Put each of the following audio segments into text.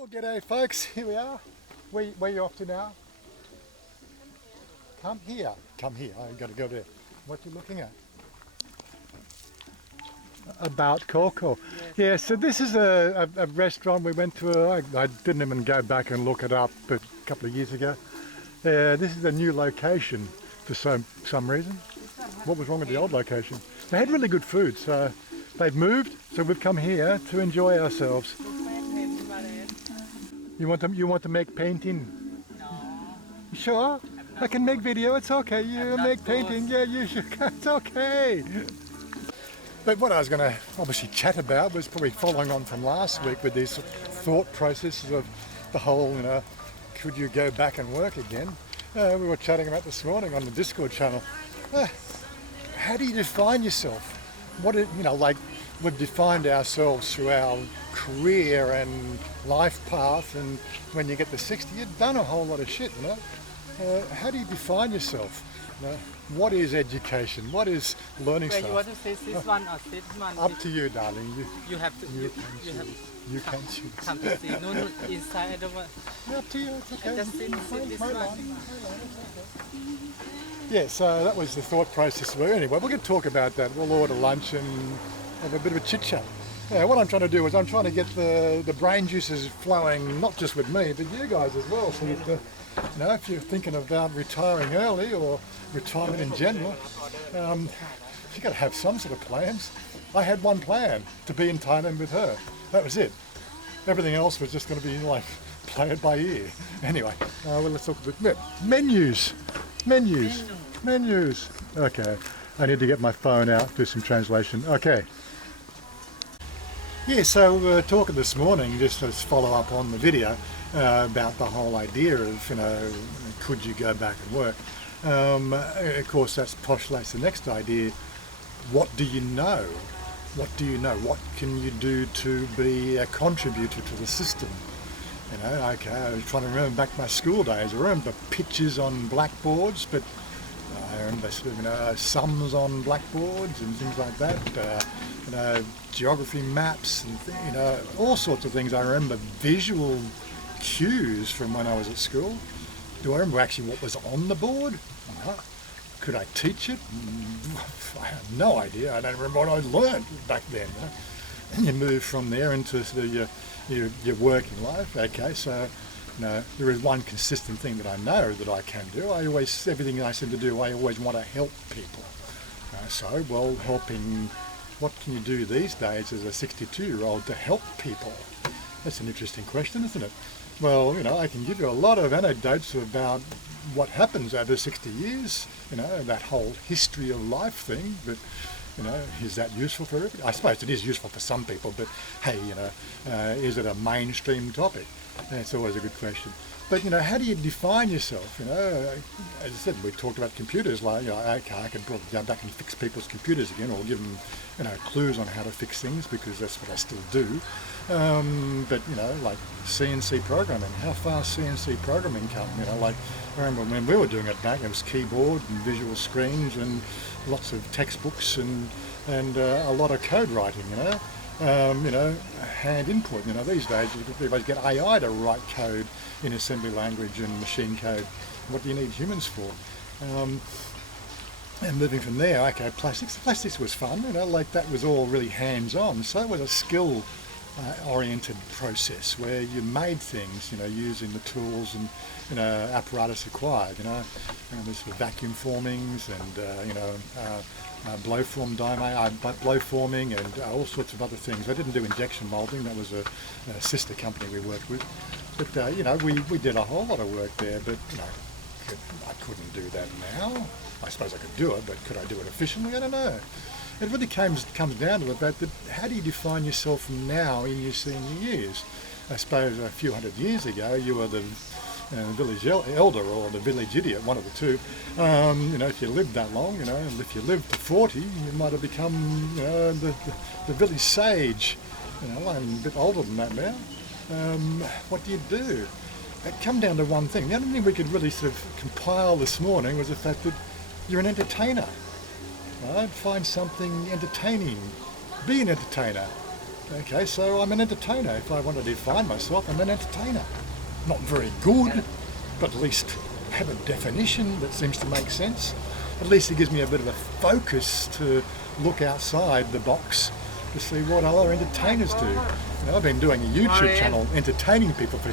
Well, g'day folks, here we are. Where are you off to now? Come here. Come here. I've got to go there. What are you looking at? About CoCo. Yeah, so this is a restaurant we went to. I didn't even go back and look it up a couple of years ago. This is a new location for some reason. What was wrong with the old location? They had really good food, so they've moved, so we've come here to enjoy ourselves. You want to make painting? No. Sure? I can make video, it's okay. You make painting, yeah, you should, it's okay. But what I was going to obviously chat about was probably following on from last week with these thought processes of the whole, could you go back and work again? We were chatting about this morning on the Discord channel. How do you define yourself? Like we've defined ourselves through our career and life path, and when you get to 60, you've done a whole lot of shit, How do you define yourself? What is education? What is learning stuff? You want to say this one or this one? Up to you, darling. You have to. You can choose. Come to see. No, inside I don't want. Up to you. It's okay. I just sit this one. Yeah, so that was the thought process. Anyway, we're going to talk about that. We'll order lunch and have a bit of a chit chat. Yeah, what I'm trying to do is I'm trying to get the brain juices flowing, not just with me, but you guys as well. So that, if you're thinking about retiring early or retirement in general, you got to have some sort of plans. I had one plan, to be in Thailand with her. That was it. Everything else was just going to be like play it by ear. Anyway, let's talk a bit. Menus. Okay, I need to get my phone out, do some translation. Okay. Yeah, so we were talking this morning, just to follow up on the video, about the whole idea of, could you go back and work? Of course, that postulates the next idea. What do you know? What do you know? What can you do to be a contributor to the system? Okay, I was trying to remember back my school days. I remember pictures on blackboards, but I remember sums on blackboards and things like that. Geography maps and all sorts of things. I remember visual cues from when I was at school. Do I remember actually what was on the board? No. Could I teach it? I have no idea. I don't remember what I learned back then. And you move from there into your working life. Okay, so there is one consistent thing that I know that I can do. Everything I seem to do, I always want to help people. Helping. What can you do these days as a 62-year-old to help people? That's an interesting question, isn't it? Well, I can give you a lot of anecdotes about what happens over 60 years, that whole history of life thing, but, is that useful for everybody? I suppose it is useful for some people, but hey, is it a mainstream topic? That's always a good question. But, how do you define yourself? As I said, we talked about computers, like, okay, I can probably go back and fix people's computers again, or give them, clues on how to fix things, because that's what I still do. But, like CNC programming, how far CNC programming come? I remember when we were doing it back, it was keyboard and visual screens and lots of textbooks and a lot of code writing, hand input. These days everybody get AI to write code in assembly language and machine code. What do you need humans for? And moving from there, okay, plastics. Plastics was fun, that was all really hands-on. So it was a skill oriented process where you made things, using the tools and apparatus acquired. There's the vacuum formings and blow forming and all sorts of other things. I didn't do injection molding. That was a sister company we worked with. But we did a whole lot of work there. But I couldn't do that now. I suppose I could do it, but could I do it efficiently? I don't know. It really comes down to the fact that how do you define yourself now in your senior years? I suppose a few hundred years ago you were the village elder or the village idiot, one of the two. If you lived that long, and if you lived to 40, you might have become the village sage. I'm a bit older than that now. What do you do? It come down to one thing. The only thing we could really sort of compile this morning was the fact that you're an entertainer. Right? Find something entertaining. Be an entertainer. Okay, so I'm an entertainer. If I want to define myself, I'm an entertainer. Not very good, but at least have a definition that seems to make sense. At least it gives me a bit of a focus to look outside the box to see what other entertainers do. You know, I've been doing a YouTube channel entertaining people for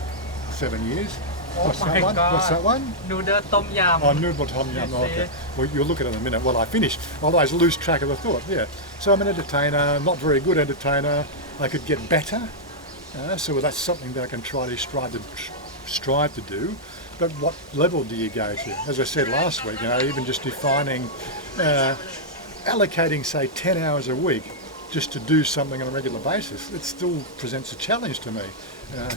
7 years. What's that one? What's that one? Noodle tom yum. Oh, noodle tom yum. Okay. Well, you'll look at it in a minute. Well, I finished. Otherwise, I lose track of the thought. Yeah. So I'm an entertainer, not very good entertainer. I could get better. So that's something that I can try to strive to do. But what level do you go to? As I said last week, you know, even just defining, allocating, say, 10 hours a week just to do something on a regular basis, it still presents a challenge to me.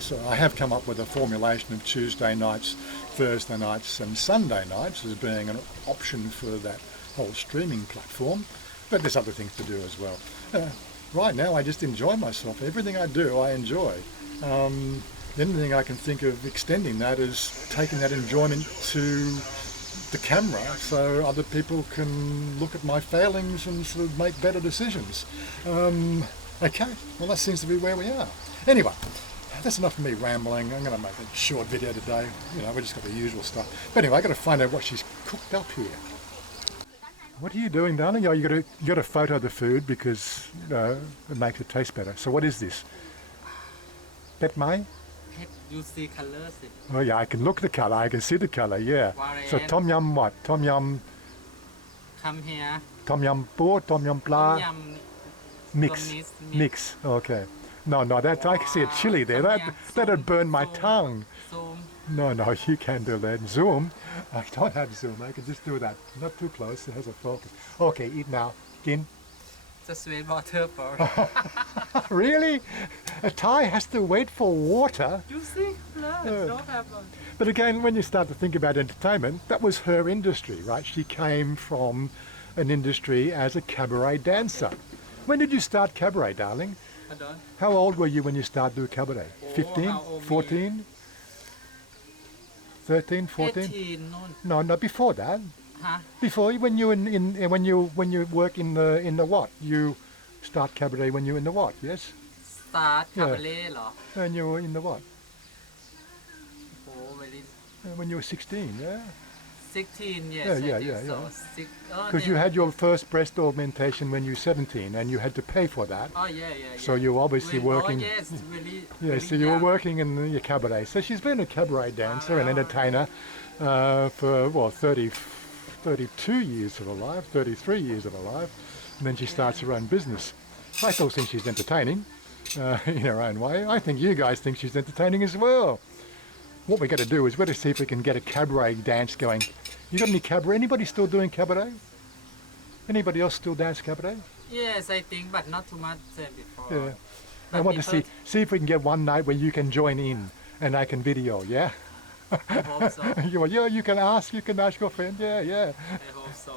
So I have come up with a formulation of Tuesday nights, Thursday nights and Sunday nights as being an option for that whole streaming platform, but there's other things to do as well. Right now I just enjoy myself. Everything I do I enjoy. The only thing I can think of extending that is taking that enjoyment to the camera so other people can look at my failings and sort of make better decisions. Okay, well that seems to be where we are. Anyway, that's enough of me rambling. I'm going to make a short video today. You know, we just got the usual stuff. But anyway, I've got to find out what she's cooked up here. What are you doing, darling? Oh, you got to photo the food because it makes it taste better. So what is this? Pep mai? You see colors. Oh yeah, I can look at the colour. I can see the colour. Yeah. So tom yum what? Tom yum. Come here. Tom yum po, tom yum pla. Tom yum. Mix. Okay. No, that I can see a chili there. That'd burn my tongue. Zoom. No, you can't do that. Zoom. I don't have zoom. I can just do that. Not too close. It has a focus. Okay, eat now. Gin. Just wait water for. Really? A Thai has to wait for water? You see? No, don't have one. But again, when you start to think about entertainment, that was her industry, right? She came from an industry as a cabaret dancer. When did you start cabaret, darling? I don't. How old were you when you started doing cabaret? 15? 14? 13, 14? 18, No, before that. Huh? Before, when you work in the what? You start cabaret when you're in the what? Yes. Start cabaret เหรอ And you were in the what? Oh, very. When you were 16, yeah. 16, yes. Yeah. I think so. Because you had your first breast augmentation when you were 17, and you had to pay for that. Oh yeah. So you were obviously working. Oh yes, really. Yeah, so you were working in the cabaret. So she's been a cabaret dancer and entertainer for 32 years of her life, 33 years of her life, and then she starts her own business. I still think she's entertaining in her own way. I think you guys think she's entertaining as well. What we're going to do is we're going to see if we can get a cabaret dance going. You got any cabaret? Anybody still doing cabaret? Anybody else still dance cabaret? Yes, I think, but not too much before. Yeah. But I want to see if we can get one night where you can join in and I can video, yeah? I hope so. You can ask your friend, yeah. I hope so.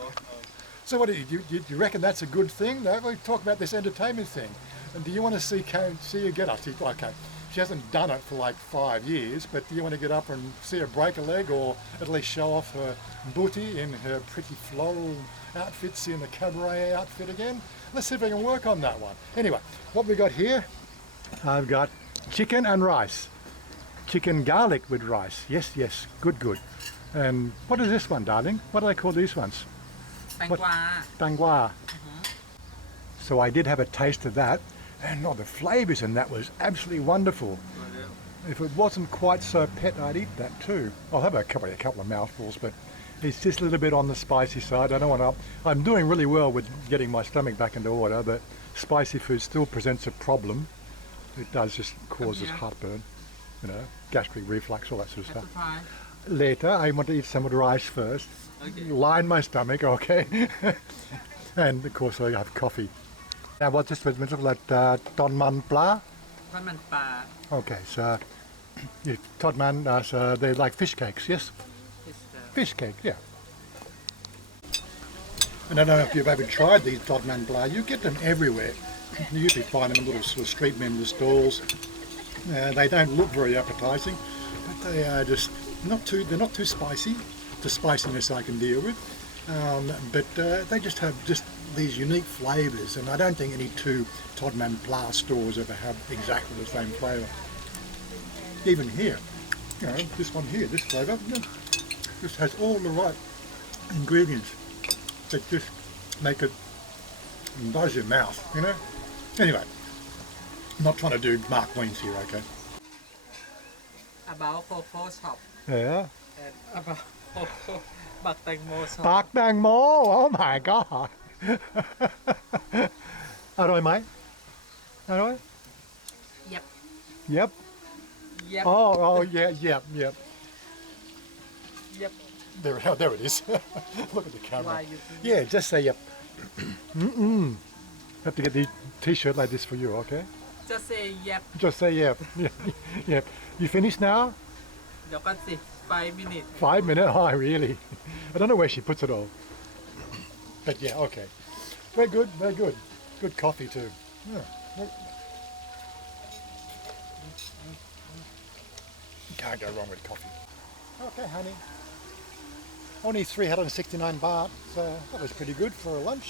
So what do you reckon that's a good thing? No, we talk about this entertainment thing. And do you want to see her get up? Okay, she hasn't done it for like 5 years, but do you want to get up and see her break a leg or at least show off her booty in her pretty floral outfits in the cabaret outfit again? Let's see if we can work on that one. Anyway, what we got here, I've got chicken and rice. Chicken garlic with rice. Yes, good. And what is this one, darling? What do they call these ones? Tangwa. Tangwa. So I did have a taste of that, and the flavours in that was absolutely wonderful. If it wasn't quite so pet, I'd eat that too. I'll have a couple of mouthfuls, but it's just a little bit on the spicy side. I don't want to. I'm doing really well with getting my stomach back into order, but spicy food still presents a problem. It does just causes heartburn, gastric reflux, all that sort of stuff. Later, I want to eat some of the rice first. Okay. Line my stomach, okay? And of course, I have coffee. Now, what's this? It's like ton man pla? Ton man pla. Okay, so ton man, so they're like fish cakes, yes? Fish cake, yeah. And I don't know if you've ever tried these ton man pla. You get them everywhere. You usually find them in little sort of street vendor stalls. They don't look very appetising, but they are just they're not too spicy. The spiciness I can deal with, but they just have these unique flavours, and I don't think any two Todman Pla stores ever have exactly the same flavour. Even here, you know, this one here, this flavour, just has all the right ingredients that just make it buzz your mouth, you know. Anyway, I'm not trying to do Mark Wayne's here, okay? about CoCo shop Yeah. and about CoCo บักแตงโม shop ปากแตงโม oh my god อร่อยไหมอร่อย Yep Yep Yep oh yeah yep Yep there it is look at the camera Why you think yeah just say yep have to get the t-shirt like this for you okay Just say yep just say yep yep you finished now เดี๋ยวกันสิ 5 minutes 5 minutes oh really I don't know where she puts it all but yeah okay very good coffee too yeah. Can't go wrong with coffee. Okay, honey. Only 369 baht, so that was pretty good for a lunch.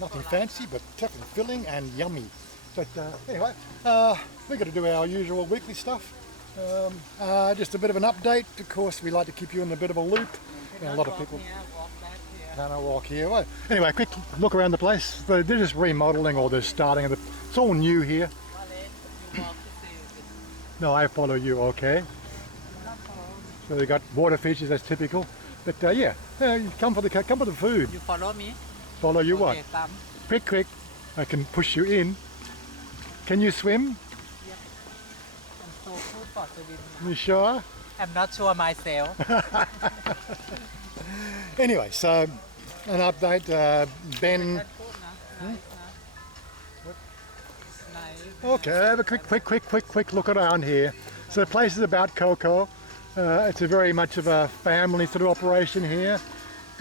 Nothing fancy, but definitely filling and yummy. But anyway, we're going to do our usual weekly stuff. Just a bit of an update. Of course, we like to keep you in a bit of a loop. A lot of people walk back here can't walk here. Well, anyway, quick look around the place. They're just remodeling or they're starting. It's all new here. You walk to see it. No, I follow you, okay. So they got water features, that's typical. But yeah, you come for the food. You follow me Follow you what? โอเคตาม Quick, I can push you in. Can you swim? I'm so good for swimming You sure? I'm not sure myself Anyway, so an update. Ben. That's good นะ Nice นะ Nice Okay, have a quick look around here. So the place is about CoCo. It's a very much of a family sort of operation here.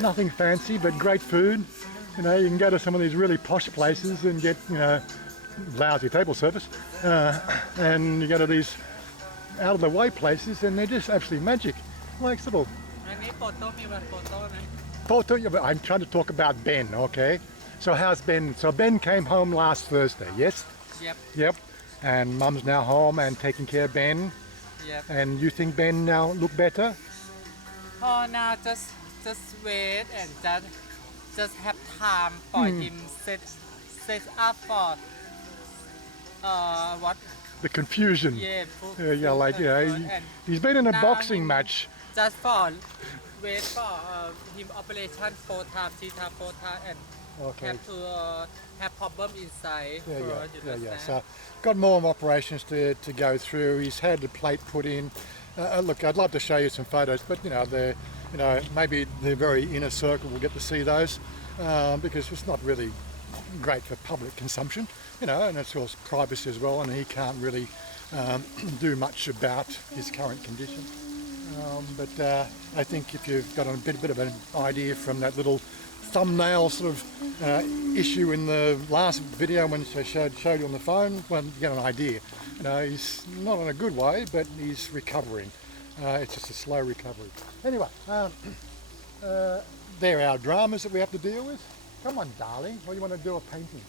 Nothing fancy, but great food. You know, you can go to some of these really posh places and get, you know, lousy table service. And you go to these out of the way places and they're just absolutely magic. Like sort of อันนี้โฟโต้มีวันโฟโต้นะ photo. I'm trying to talk about Ben, okay? So how's Ben? So Ben came home last Thursday, yes? Yep Yep. And Mum's now home and taking care of Ben. Yep And you think Ben now look better? Oh now just wait and just have time for him set up for what The confusion. Like and he's been in a now boxing him- match. just for wait for him operation 4 times 3 times 4 times and Okay. have to have problem inside Yeah. first, you understand? So got more operations to go through. He's had the plate put in. Look, I'd love to show you some photos, but maybe the very inner circle will get to see those because it's not really great for public consumption, and it's also privacy as well, and he can't really do much about his current condition. But I think if you've got a bit of an idea from that little thumbnail sort of issue in the last video when I showed you on the phone, well, you get an idea. He's not in a good way, but he's recovering. It's just a slow recovery. Anyway, there are our dramas that we have to deal with. Come on, darling. Or you want to do a painting?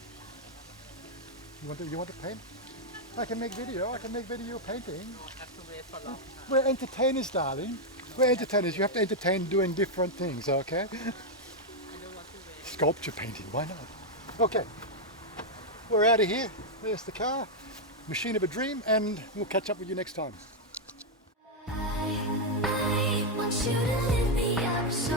You want to paint? I can make video. Painting. Have to wait for long time. We're entertainers, darling. We're entertainers. You have to entertain doing different things, okay? I don't want to wait. Sculpture painting, why not? Okay, we're out of here. There's the car, machine of a dream, and we'll catch up with you next time. I want you to lift me up so